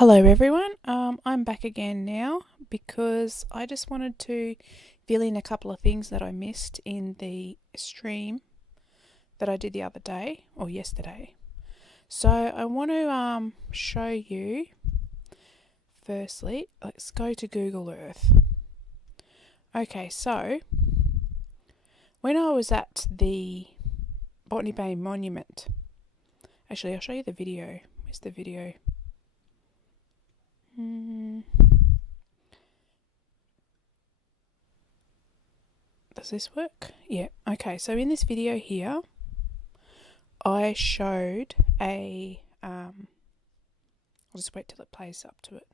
Hello everyone, I'm back again now because I just wanted to fill in a couple of things that I missed in the stream that I did the other day or yesterday. So I want to show you, firstly, let's go to Google Earth. Okay, so when I was at the Botany Bay Monument, actually I'll show you the video. Where's the video? Does this work? Yeah. Okay, so in this video here, I showed I'll just wait till it plays up to it.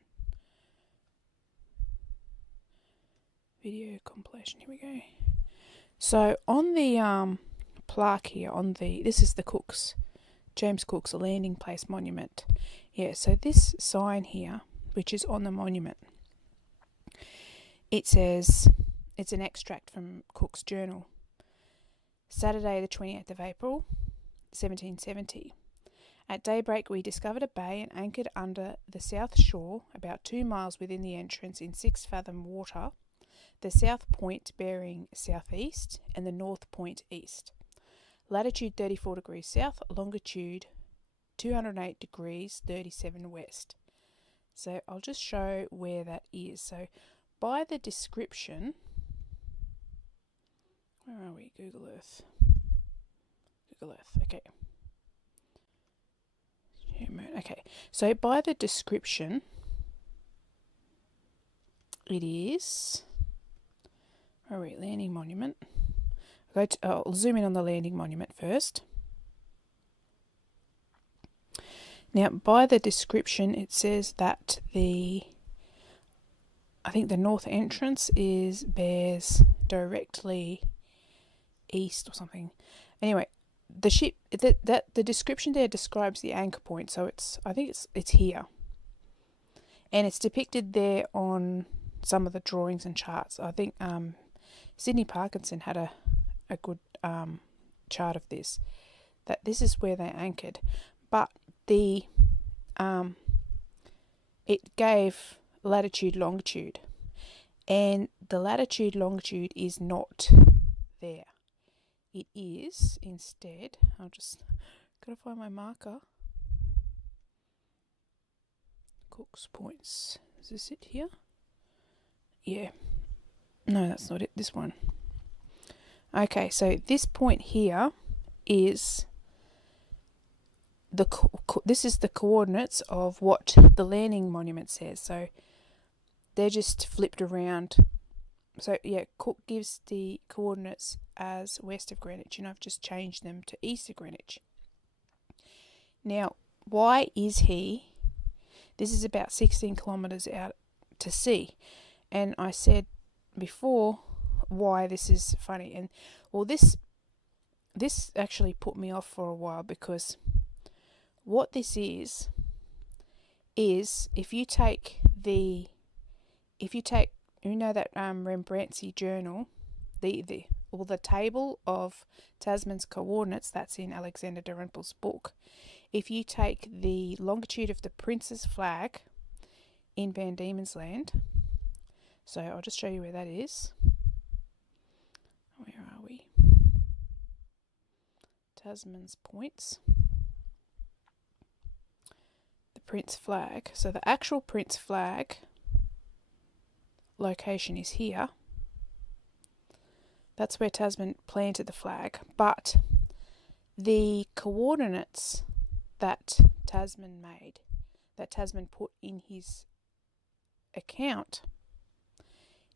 Video compilation, here we go. So on the plaque here, this is the James Cook's Landing Place Monument. Yeah, so this sign here, which is on the monument, it says, it's an extract from Cook's journal. Saturday the 28th of April, 1770. At daybreak we discovered a bay and anchored under the south shore, about 2 miles within the entrance in 6-fathom water, the south point bearing southeast and the north point east. Latitude 34 degrees south, longitude 208 degrees 37 west. So I'll just show where that is. So by the description, where are we? Google Earth. Okay. Okay. So by the description, it is. Where are we? Landing monument. I'll zoom in on the landing monument first. Now, by the description, it says that I think the north entrance bears directly east or something. Anyway, the description there describes the anchor point, so I think it's here, and it's depicted there on some of the drawings and charts. I think Sydney Parkinson had a good chart of this. That this is where they anchored, but it gave latitude longitude, and the latitude longitude is not there. It is instead, I'll just gotta find my marker. Cook's points. Is this it here? Yeah. No, that's not it. This one. Okay, so this point here is this is the coordinates of what the landing monument says. So they're just flipped around. So yeah, Cook gives the coordinates as west of Greenwich, and I've just changed them to east of Greenwich. Now, why is he? This is about 16 kilometres out to sea, and I said before why this is funny, and well, this actually put me off for a while, because what this is if you take that Rembrandt's journal, the table of Tasman's coordinates that's in Alexander Dalrymple's book. If you take the longitude of the Prince's flag in Diemens Land, so I'll just show you where that is. Where are we? Tasman's points. The Prince flag. So the actual Prince flag location is here. That's where Tasman planted the flag, but the coordinates that Tasman put in his account,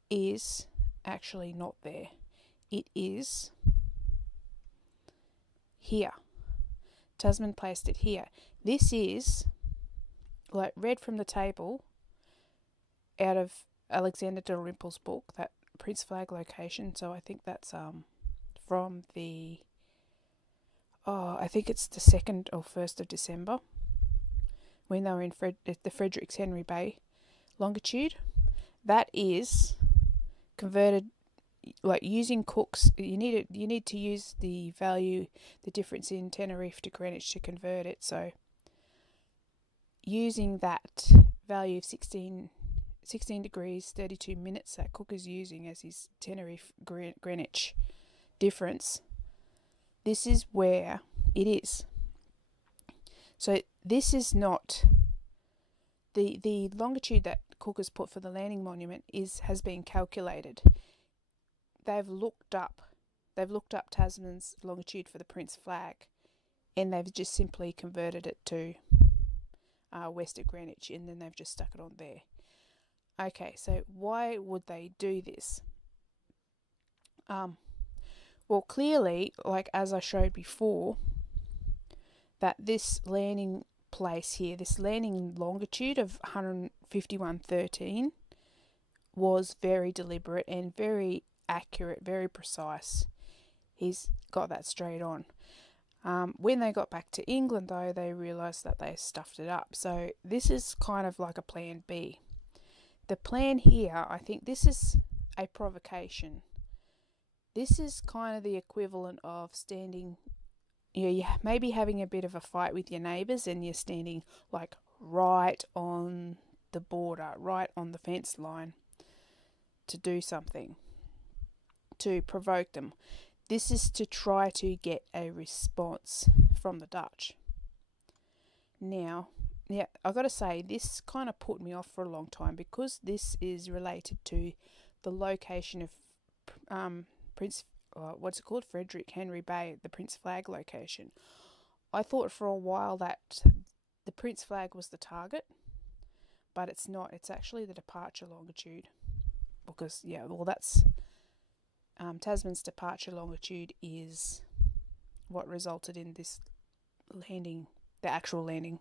is actually not there. It is here. Tasman placed it here. This is like read from the table out of Alexander Dalrymple's book, that Prince flag location. So I think that's from I think it's the 2nd or 1st of December, when they were in the Fredericks Henry Bay longitude. That is converted, like using Cook's. You need to use the difference in Tenerife to Greenwich to convert it. So using that value of 16 degrees 32 minutes that Cook is using as his Tenerife Greenwich difference, this is where it is. So this is not the longitude that Cook has put for the landing monument has been calculated. They've looked up Tasman's longitude for the Prince flag, and they've just simply converted it to west of Greenwich, and then they've just stuck it on there. Okay, so why would they do this? Well, clearly, like as I showed before, that this landing place here, this landing longitude of 151.13 was very deliberate and very accurate, very precise. He's got that straight on. When they got back to England, though, they realised that they stuffed it up. So this is kind of like a plan B. The plan here, I think this is a provocation. This is kind of the equivalent of standing, you're maybe having a bit of a fight with your neighbours and you're standing like right on the border, right on the fence line to do something, to provoke them. This is to try to get a response from the Dutch. Now, yeah, I've got to say, this kind of put me off for a long time because this is related to the location of Frederick Henry Bay, the Prince Flag location. I thought for a while that the Prince Flag was the target, but it's not. It's actually the departure longitude, because that's Tasman's departure longitude is what resulted in this landing, the actual landing.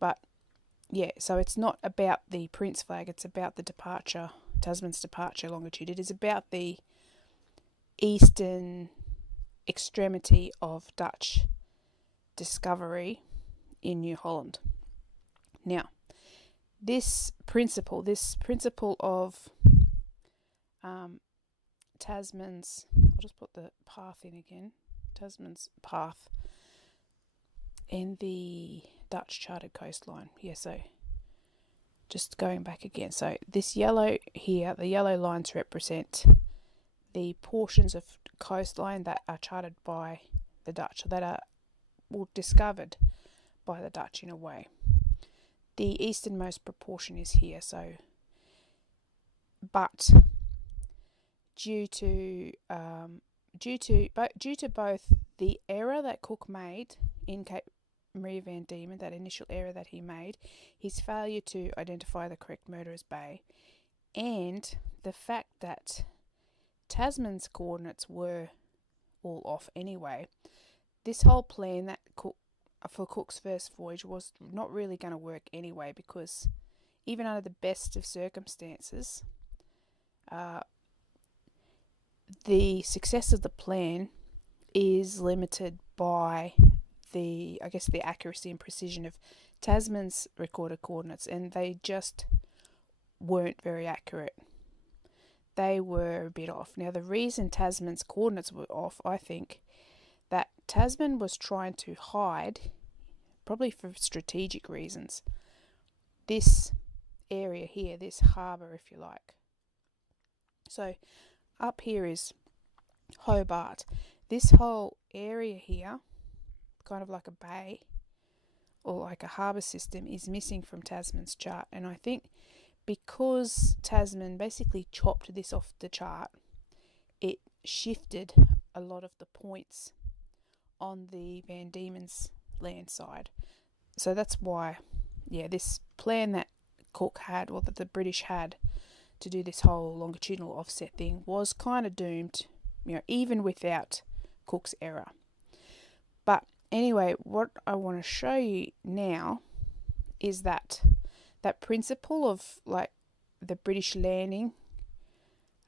But yeah, so it's not about the Prince Flag, it's about the departure, Tasman's departure longitude. It is about the eastern extremity of Dutch discovery in New Holland. Now, this principle of Tasman's, I'll just put the path in again, Tasman's path and the Dutch charted coastline. Yeah, so just going back again. So this yellow here, the yellow lines represent the portions of coastline that are charted by the Dutch, that are discovered by the Dutch in a way. The easternmost proportion is here, so but due to both the error that Cook made in Cape Maria van Diemen, that initial error that he made, his failure to identify the correct Murderers Bay, and the fact that Tasman's coordinates were all off anyway, this whole plan that for Cook's first voyage was not really going to work anyway, because even under the best of circumstances, the success of the plan is limited by the accuracy and precision of Tasman's recorded coordinates, and they just weren't very accurate. They were a bit off. Now, the reason Tasman's coordinates were off, I think, that Tasman was trying to hide, probably for strategic reasons, this area here, this harbour, if you like. So up here is Hobart. This whole area here, kind of like a bay or like a harbour system, is missing from Tasman's chart. And I think because Tasman basically chopped this off the chart, it shifted a lot of the points on the Van Diemen's Land side. So that's why, this plan that Cook had, or that the British had, to do this whole longitudinal offset thing was kind of doomed, even without Cook's error. But anyway, what I want to show you now is that principle of like the British landing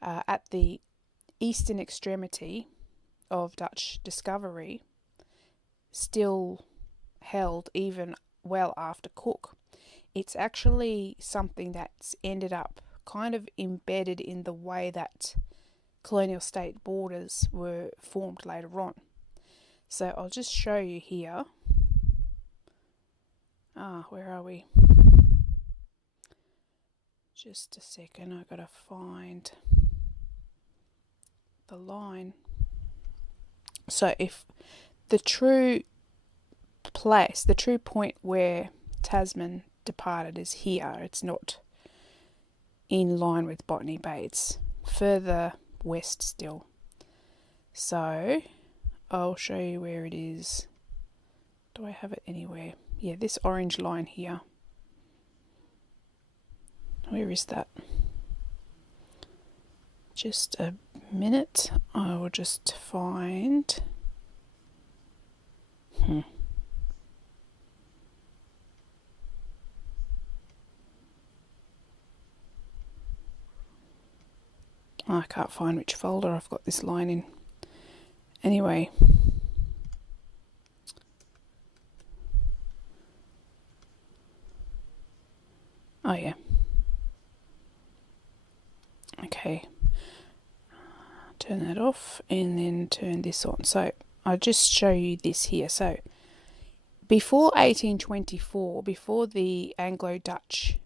at the eastern extremity of Dutch discovery still held even well after Cook. It's actually something that's ended up kind of embedded in the way that colonial state borders were formed later on. So I'll just show you here. Where are we? Just a second, I gotta find the line. So if the true place, the true point where Tasman departed is here, it's not in line with Botany Bay, it's further west still. So I'll show you where it is. Do I have it anywhere? Yeah, this orange line here. Where is that? Just a minute. I will just find. I can't find which folder I've got this line in. Anyway. Oh yeah. Okay. Turn that off and then turn this on. So I'll just show you this here. So before 1824, before the Anglo Dutch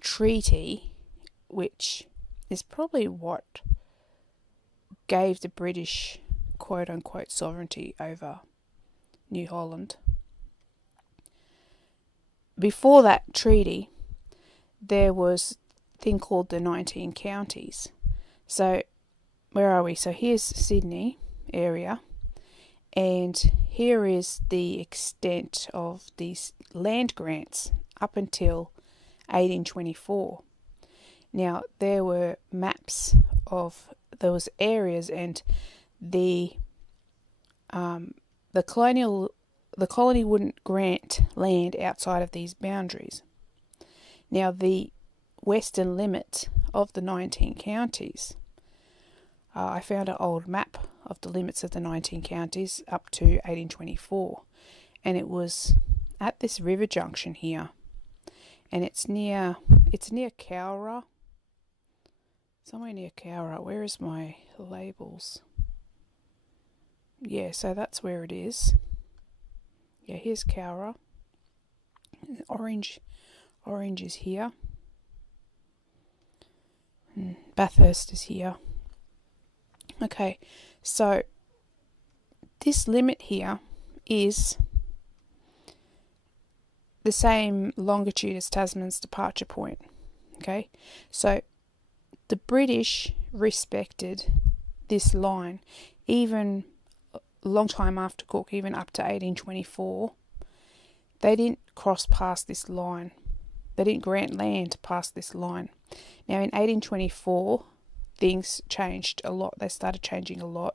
Treaty, which is probably what gave the British quote unquote sovereignty over New Holland. Before that treaty, there was a thing called the 19 counties. So where are we? So here's Sydney area, and here is the extent of these land grants up until 1824. Now there were maps of those areas, and the colony wouldn't grant land outside of these boundaries. Now the western limit of the 19 counties, I found an old map of the limits of the 19 counties up to 1824, and it was at this river junction here, and it's near Cowra, somewhere near Cowra. Where is my labels? Yeah, so that's where it is. Yeah, here's Cowra. Orange is here. Bathurst is here. Okay, so this limit here is the same longitude as Tasman's departure point. Okay, so the British respected this line even a long time after Cook, even up to 1824. They didn't cross past this line. They didn't grant land past this line. Now in 1824, things changed a lot. They started changing a lot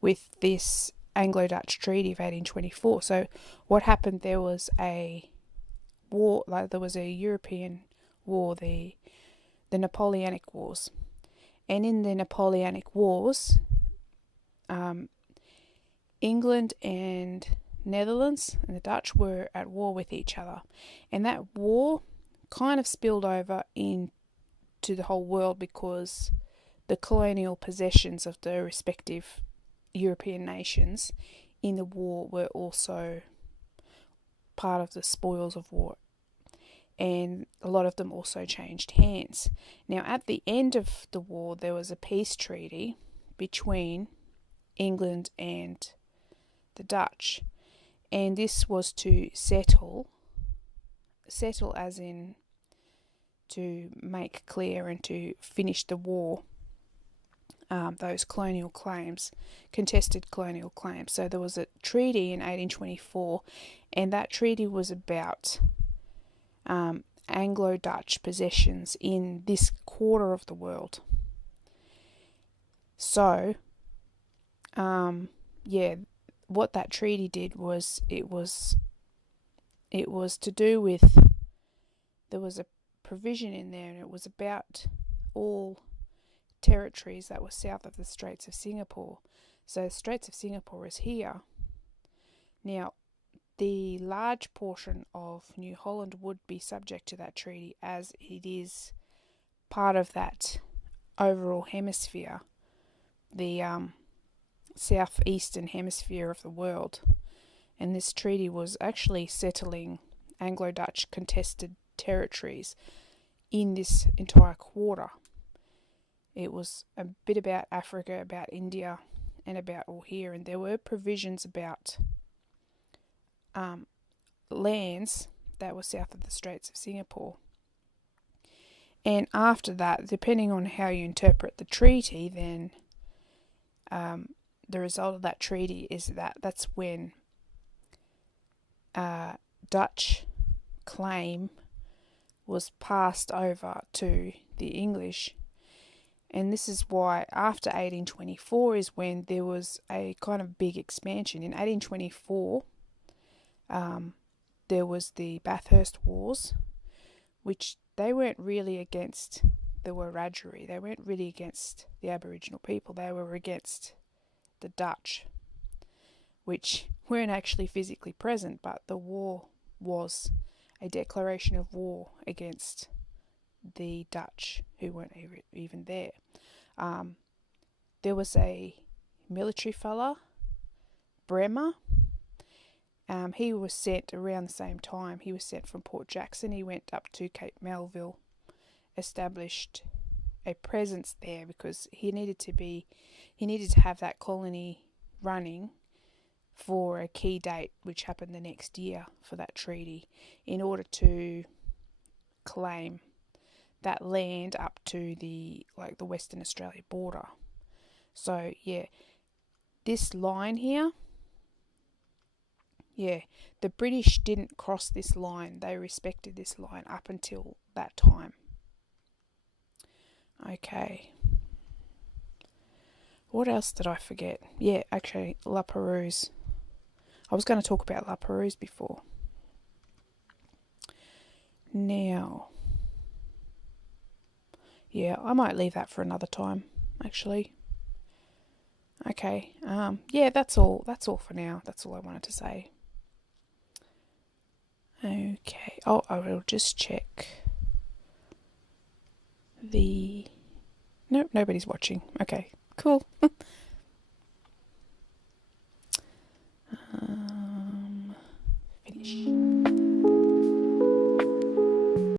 with this Anglo Dutch Treaty of 1824. So what happened? There was a war, there was a European war, the Napoleonic Wars, and in the Napoleonic Wars, England and Netherlands and the Dutch were at war with each other, and that war kind of spilled over into the whole world because the colonial possessions of the respective European nations in the war were also part of the spoils of war, and a lot of them also changed hands. Now at the end of the war, there was a peace treaty between England and the Dutch, and this was to settle as in to make clear and to finish the war, those colonial claims, contested colonial claims. So there was a treaty in 1824, and that treaty was about Anglo-Dutch possessions in this quarter of the world. So, what that treaty did was it was to do with, there was a provision in there, and it was about all territories that were south of the Straits of Singapore. So the Straits of Singapore is here. Now, the large portion of New Holland would be subject to that treaty, as it is part of that overall hemisphere, the southeastern hemisphere of the world. And this treaty was actually settling Anglo-Dutch contested territories, in this entire quarter. It was a bit about Africa, about India, and about all here. And there were provisions about lands that were south of the Straits of Singapore. And after that, depending on how you interpret the treaty, then the result of that treaty is that's when Dutch claim was passed over to the English. And this is why after 1824 is when there was a kind of big expansion. In 1824, there was the Bathurst Wars, which they weren't really against the Wiradjuri. They weren't really against the Aboriginal people. They were against the Dutch, which weren't actually physically present, but the war was a declaration of war against the Dutch, who weren't even there. There was a military fella, Bremer. He was sent around the same time. He was sent from Port Jackson. He went up to Cape Melville, established a presence there because he needed to have that colony running for a key date, which happened the next year for that treaty, in order to claim that land up to the Western Australia border. So yeah, this line here, the British didn't cross this line. They respected this line up until that time. Okay. What else did I forget? Yeah, actually, La Perouse. I was going to talk about La Perouse before. Now, yeah, I might leave that for another time, actually. Okay, yeah, that's all for now. That's all I wanted to say. Okay, I will just check Nope, nobody's watching. Okay, cool. Finish.